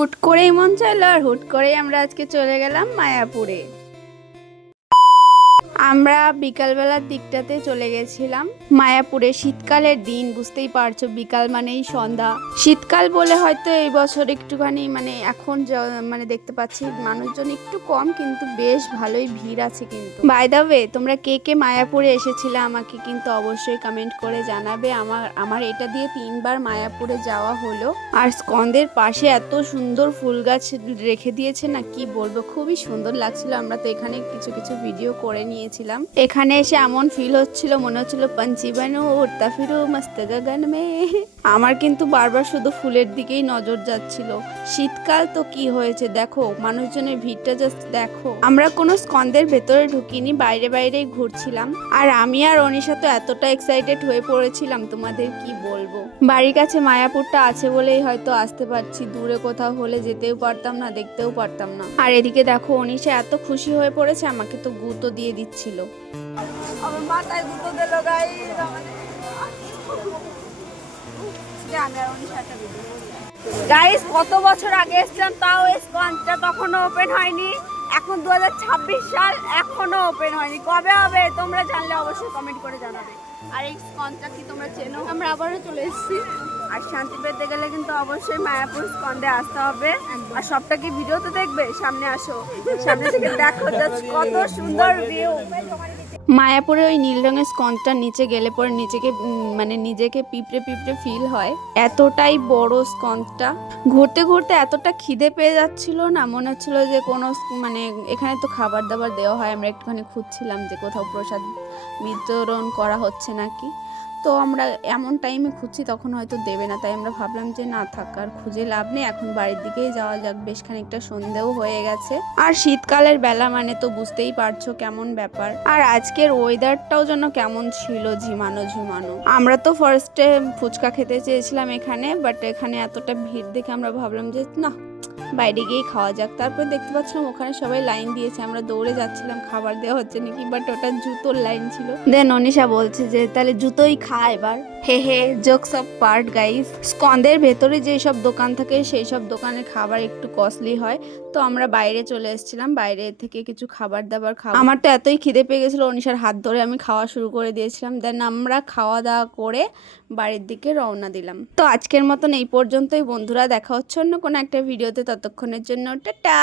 হুট করেই মন চাইলো আর হুট করেই আমরা আজকে চলে গেলাম মায়াপুরে। আমরা বিকালবেলার দিকটাতে চলে গেছিলাম মায়াপুরে। শীতকালের দিন, বুঝতেই পারছো, বিকাল মানেই সন্ধ্যা। শীতকাল বলে হয়তো এই বছর একটুখানি এখন মানে দেখতে পাচ্ছি মানুষজন একটু কম, কিন্তু বেশ ভালোই ভিড় আছে। কিন্তু বাই দ্য ওয়ে, তোমরা কে কে মায়াপুরে এসেছিলে আমাকে কিন্তু অবশ্যই কমেন্ট করে জানাবে। আমার এটা দিয়ে 3বার মায়াপুরে যাওয়া হলো। আর স্কন্দের পাশে এত সুন্দর ফুল গাছ রেখে দিয়েছে না, কি বলবো, খুবই সুন্দর লাগছিল। আমরা তো এখানে কিছু কিছু ভিডিও করে নিয়েছিলাম। এখানে এসে এমন ফিল হচ্ছিল, মনে হচ্ছিল পঞ্চি বানু উড়তা ফিরু মস্ত গগন মে। আমার কিন্তু বারবার শুধু ফুলের দিকেই নজর যাচ্ছিল। শীতকাল তো কি হয়েছে দেখো, মানুষজনের ভিড়টা জাস্ট দেখো। আমরা কোনো স্কন্দের ভেতরে ঢুকিনি, বাইরে বাইরেই ঘুরছিলাম। আর আমি আর অনিশা তো এতটা এক্সাইটেড হয়ে পড়েছিলাম, তোমাদের কি বলবো। বাড়ির কাছে মায়াপুরটা আছে বলেই হয়তো আসতে পারছি, দূরে কোথাও হলে যেতেও পারতাম না, দেখতেও পারতাম না। আর এদিকে দেখো অনিশা এত খুশি হয়ে পড়েছে, আমাকে তো গুঁতো দিয়ে দিচ্ছিল। আমার মাথায় গুঁতো দিল গাইস। গাইস কত বছর আগে এসেছিলাম, তাও এই স্কনটা তখনও ওপেন হয়নি। এখন 2026 সাল, এখনো ওপেন হয়নি। কবে হবে তোমরা জানলে অবশ্যই কমেন্ট করে জানাবে। আর এই স্কনটা কি তোমরা চেনো? আমরা আবারও চলে এসেছি। আর শান্তি পেতে গেলে কিন্তু অবশ্যই মায়াপুর স্কন্দে আসতে হবে। আর সবটা কি ভিডিওতে দেখবে? সামনে আসো, সামনে থেকে দেখো জাস্ট কত সুন্দর ভিউ। মায়াপুরে ওই নীল রঙের স্কন্দটার নিচে গেলে পরে নিজেকে পিঁপড়ে পিঁপড়ে ফিল হয়। এতটাই বড় স্কন্দটা। ঘুরতে ঘুরতে এতটা খিদে পেয়ে যাচ্ছিল না, মনে হচ্ছিল যে কোনো এখানে তো খাবার দাবার দেওয়া হয়, আমরা একটুখানি খুঁজছিলাম যে কোথাও প্রসাদ বিতরণ করা হচ্ছে নাকি। তো আমরা এমন টাইমে খুঁজছি, তখন হয়তো দেবে না, তাই আমরা ভাবলাম যে না থাক, আর খুঁজে লাভ নেই, এখন বাড়ির দিকেই যাওয়া যাক। বেশ খানিকটা সন্ধেও হয়ে গেছে। আর শীতকালের বেলা মানে তো বুঝতেই পারছো কেমন ব্যাপার। আর আজকের ওয়েদারটাও যেন কেমন ছিল, ঝিমানো ঝিমানো। আমরা তো ফার্স্টে ফুচকা খেতে চেয়েছিলাম এখানে, বাট এখানে এতটা ভিড় দেখে আমরা ভাবলাম যে না, বাইরে গিয়েই খাওয়া যাক। তারপর দেখতে পাচ্ছিলাম ওখানে সবাই লাইন দিয়েছে, আমরা দৌড়ে যাচ্ছিলাম খাবার দেওয়া হচ্ছে নাকি, বাট ওটা জুতোর লাইন ছিল। দেন অনিশা বলছে যে তাহলে জুতোই খা এবার। হে হে, জোকস অফ পার্ট গাইস। স্কন্দের ভেতরে যেসব দোকান থাকে সেই সব দোকানের খাবার একটু কস্টলি হয়। তো আমরা বাইরে চলে এসেছিলাম, বাইরে থেকে কিছু খাবার দাবার খাওয়া। আমার তো এতই খিদে পেয়ে গেছিলো, অনিশার হাত ধরে আমি খাওয়া শুরু করে দিয়েছিলাম। দেন আমরা খাওয়া দাওয়া করে বাড়ির দিকে রওনা দিলাম। তো আজকের মতন এই পর্যন্তই বন্ধুরা, দেখা হচ্ছে অন্য কোনো একটা ভিডিওতে। ততক্ষণের জন্য টাটা।